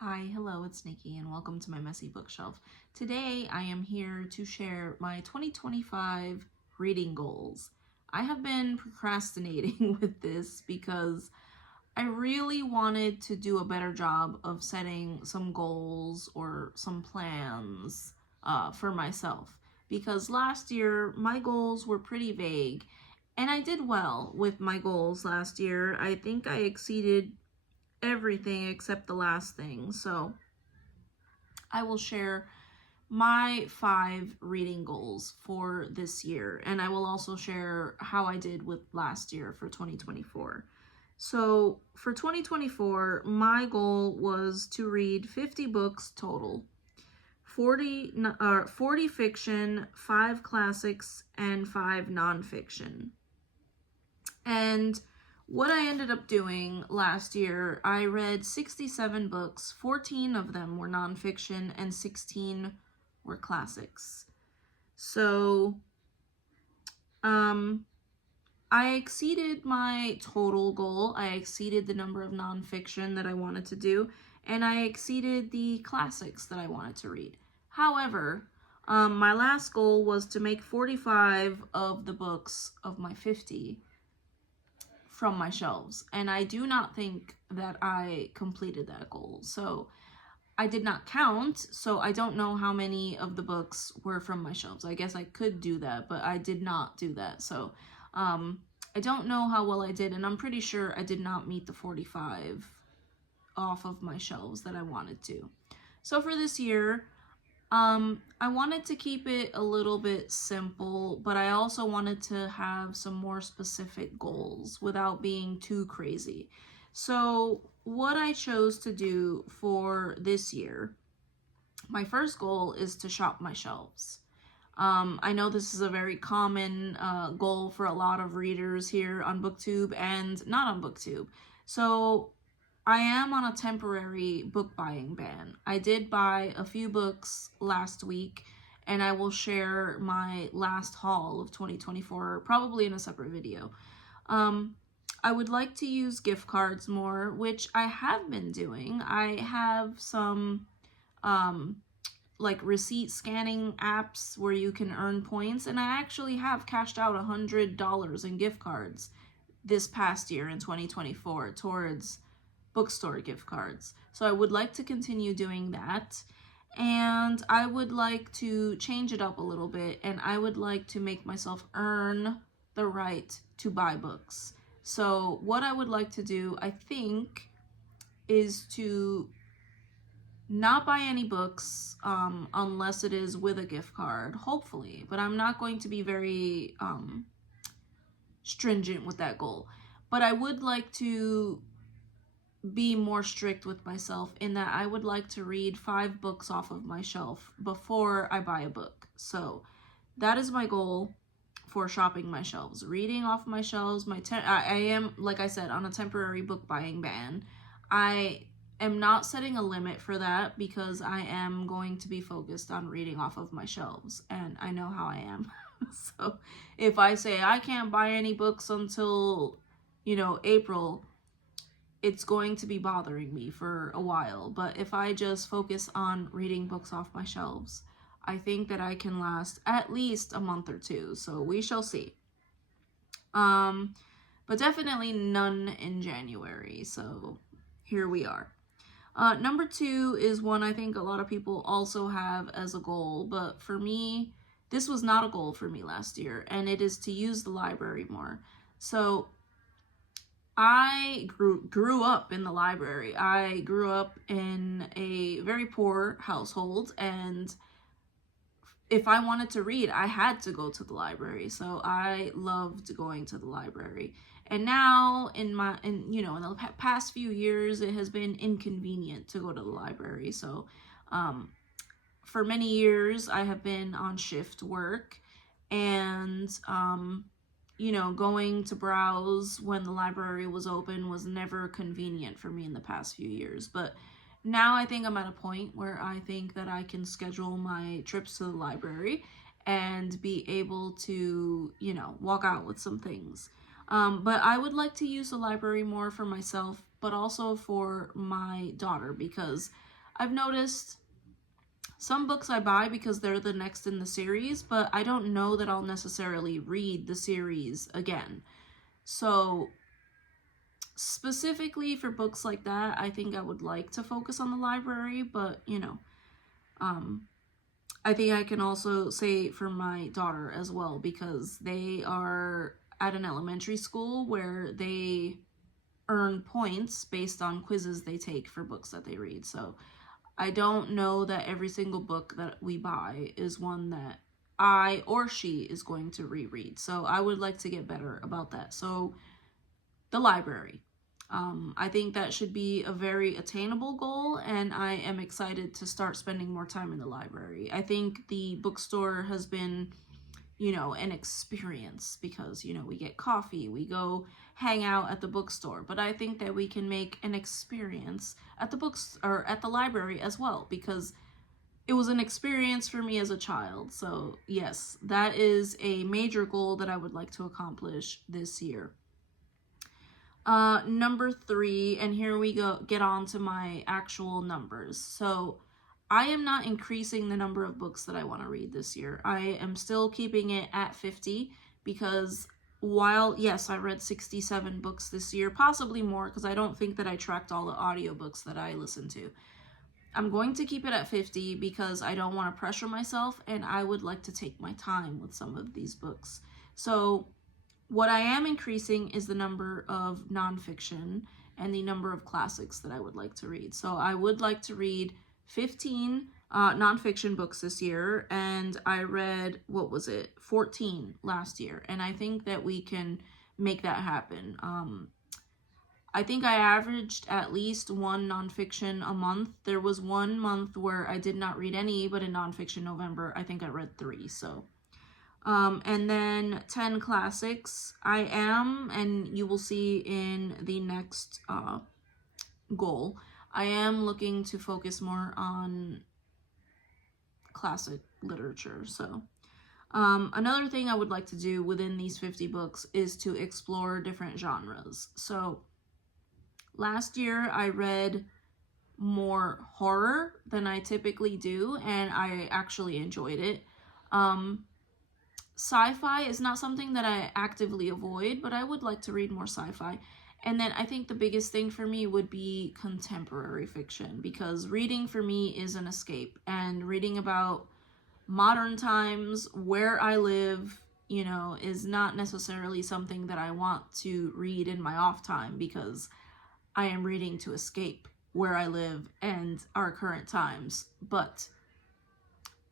Hi, hello, it's Nikki, and welcome to my messy bookshelf. Today, I am here to share my 2025 reading goals. I have been procrastinating with this because I really wanted to do a better job of setting some goals or some plans for myself. Because last year, my goals were pretty vague, and I did well with my goals last year. I think I exceeded everything except the last thing. So I will share my 5 reading goals for this year, and I will also share how I did with last year for 2024. So for 2024, my goal was to read 50 books total. 40 fiction, 5 classics, and 5 nonfiction. And what I ended up doing last year, I read 67 books. 14 of them were nonfiction and 16 were classics. So, I exceeded my total goal. I exceeded the number of nonfiction that I wanted to do, and I exceeded the classics that I wanted to read. However, my last goal was to make 45 of the books of my 50 from my shelves, and I do not think that I completed that goal. So I did not count, so I don't know how many of the books were from my shelves. I guess I could do that, but I did not do that. So I don't know how well I did, and I'm pretty sure I did not meet the 45 off of my shelves that I wanted to. So for this year, I wanted to keep it a little bit simple, but I also wanted to have some more specific goals without being too crazy. So, what I chose to do for this year, my first goal is to shop my shelves. I know this is a very common goal for a lot of readers here on BookTube and not on BookTube. So, I am on a temporary book buying ban. I did buy a few books last week, and I will share my last haul of 2024 probably in a separate video. I would like to use gift cards more, which I have been doing. I have some like receipt scanning apps where you can earn points, and I actually have cashed out $100 in gift cards this past year in 2024 towards bookstore gift cards. So I would like to continue doing that. And I would like to change it up a little bit, and I would like to make myself earn the right to buy books. So what I would like to do, I think, is to not buy any books unless it is with a gift card, hopefully. But I'm not going to be very stringent with that goal. But I would like to be more strict with myself in that I would like to read 5 books off of my shelf before I buy a book. So that is my goal for shopping my shelves. Reading off my shelves, I am, like I said, on a temporary book buying ban. I am not setting a limit for that because I am going to be focused on reading off of my shelves, and I know how I am. So if I say I can't buy any books until, April, it's going to be bothering me for a while. But if I just focus on reading books off my shelves, I think that I can last at least a month or two. So we shall see. But definitely none in January. So here we are. Number 2 is one I think a lot of people also have as a goal, but for me, this was not a goal for me last year, and it is to use the library more. So I grew up in the library. I grew up in a very poor household, and if I wanted to read, I had to go to the library. So I loved going to the library. And now in the past few years, it has been inconvenient to go to the library. So for many years, I have been on shift work, and going to browse when the library was open was never convenient for me in the past few years. But now I think I'm at a point where I think that I can schedule my trips to the library and be able to, walk out with some things. But I would like to use the library more for myself, but also for my daughter, because I've noticed some books I buy because they're the next in the series, but I don't know that I'll necessarily read the series again. So specifically for books like that, I think I would like to focus on the library, but you know, I think I can also say for my daughter as well, because they are at an elementary school where they earn points based on quizzes they take for books that they read. So I don't know that every single book that we buy is one that I or she is going to reread. So I would like to get better about that. So the library. I think that should be a very attainable goal, and I am excited to start spending more time in the library. I think the bookstore has been, you know, an experience because, you know, we get coffee, we go hang out at the bookstore, but I think that we can make an experience at the books or at the library as well, because it was an experience for me as a child. So yes, that is a major goal that I would like to accomplish this year. Number 3, and here we go, get on to my actual numbers. So I am not increasing the number of books that I want to read this year. I am still keeping it at 50 because while, yes, I read 67 books this year, possibly more because I don't think that I tracked all the audiobooks that I listened to. I'm going to keep it at 50 because I don't want to pressure myself and I would like to take my time with some of these books. So what I am increasing is the number of nonfiction and the number of classics that I would like to read. So I would like to read 15 nonfiction books this year, and I read, 14 last year, and I think that we can make that happen. I think I averaged at least one nonfiction a month. There was one month where I did not read any, but in nonfiction November, I think I read 3, so... and then 10 classics. I am, and you will see in the next goal, I am looking to focus more on classic literature. So another thing I would like to do within these 50 books is to explore different genres. So last year I read more horror than I typically do, and I actually enjoyed it. Sci-fi is not something that I actively avoid, but I would like to read more sci-fi. And then I think the biggest thing for me would be contemporary fiction, because reading for me is an escape, and reading about modern times, where I live, you know, is not necessarily something that I want to read in my off time, because I am reading to escape where I live and our current times, but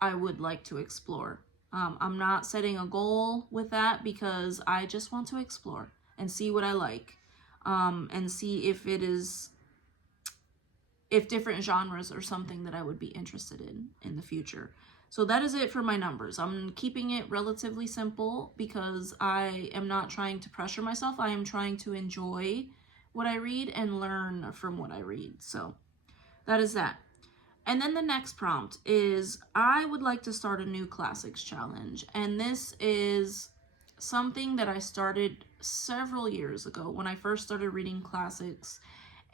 I would like to explore. I'm not setting a goal with that because I just want to explore and see what I like, and see if different genres are something that I would be interested in the future. So that is it for my numbers. I'm keeping it relatively simple because I am not trying to pressure myself. I am trying to enjoy what I read and learn from what I read. So that is that. And then the next prompt is, I would like to start a new classics challenge. And this is something that I started several years ago when I first started reading classics.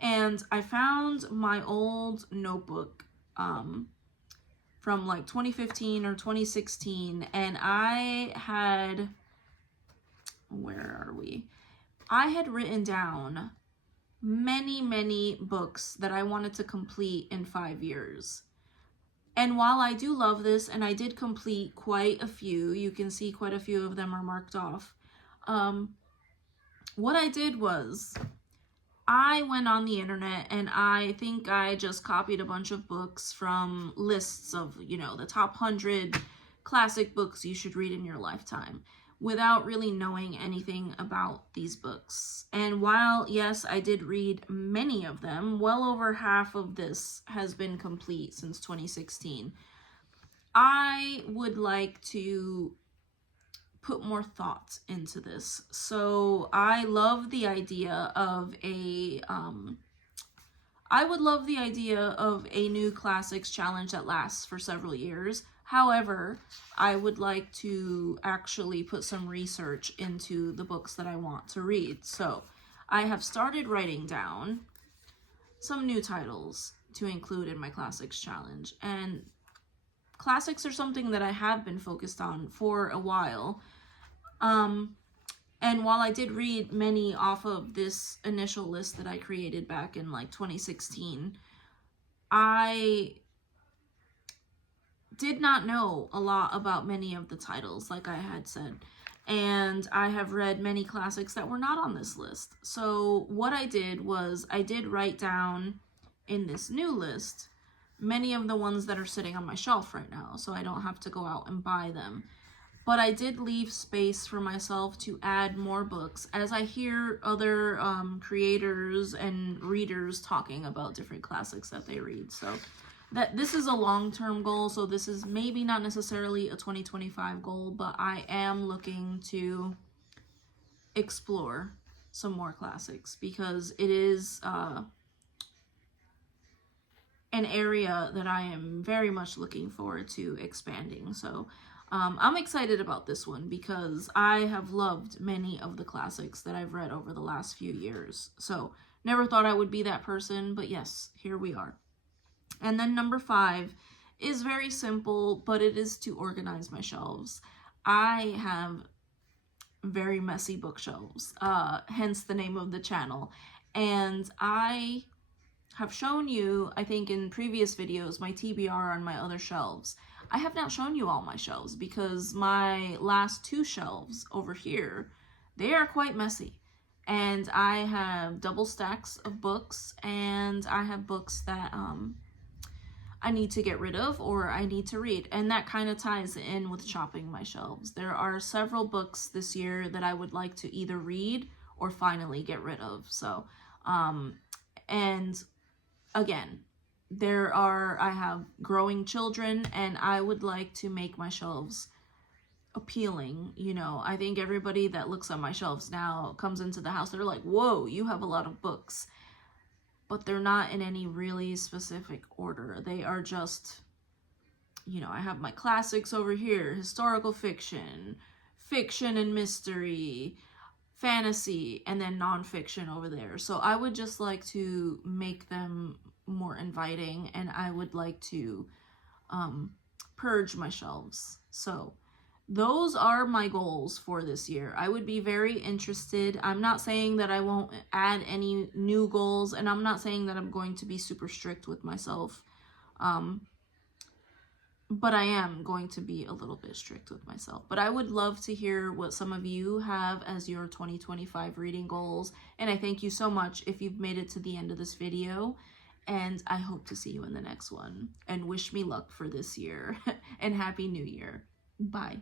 And I found my old notebook from like 2015 or 2016. And I had, where are we? I had written down many books that I wanted to complete in 5 years. And while I do love this, and I did complete quite a few, you can see quite a few of them are marked off. What I did was, I went on the internet and I think I just copied a bunch of books from lists of, you know, the top 100 classic books you should read in your lifetime, without really knowing anything about these books. And while, yes, I did read many of them, well over half of this has been complete since 2016, I would like to put more thought into this. So I love the idea of I would love the idea of a new classics challenge that lasts for several years. However, I would like to actually put some research into the books that I want to read. So I have started writing down some new titles to include in my classics challenge. And classics are something that I have been focused on for a while. And while I did read many off of this initial list that I created back in like 2016, I did not know a lot about many of the titles, like I had said. And I have read many classics that were not on this list. So what I did was I did write down in this new list many of the ones that are sitting on my shelf right now, so I don't have to go out and buy them. But I did leave space for myself to add more books as I hear other creators and readers talking about different classics that they read. So that this is a long-term goal, so this is maybe not necessarily a 2025 goal, but I am looking to explore some more classics because it is an area that I am very much looking forward to expanding. So I'm excited about this one because I have loved many of the classics that I've read over the last few years. So never thought I would be that person, but yes, here we are. And then number 5 is very simple, but it is to organize my shelves. I have very messy bookshelves, hence the name of the channel. And I have shown you, I think in previous videos, my TBR on my other shelves. I have not shown you all my shelves because my last 2 shelves over here, they are quite messy. And I have double stacks of books, and I have books that I need to get rid of or I need to read. And that kind of ties in with shopping my shelves. There are several books this year that I would like to either read or finally get rid of. So, and again, I have growing children, and I would like to make my shelves appealing. You know, I think everybody that looks at my shelves now comes into the house, they're like, whoa, you have a lot of books. But they're not in any really specific order. They are just, you know, I have my classics over here, historical fiction, fiction and mystery, fantasy, and then nonfiction over there. So I would just like to make them more inviting, and I would like to purge my shelves. So those are my goals for this year. I would be very interested. I'm not saying that I won't add any new goals, and I'm not saying that I'm going to be super strict with myself. But I am going to be a little bit strict with myself. But I would love to hear what some of you have as your 2025 reading goals. And I thank you so much if you've made it to the end of this video. And I hope to see you in the next one. And wish me luck for this year. And Happy New Year. Bye.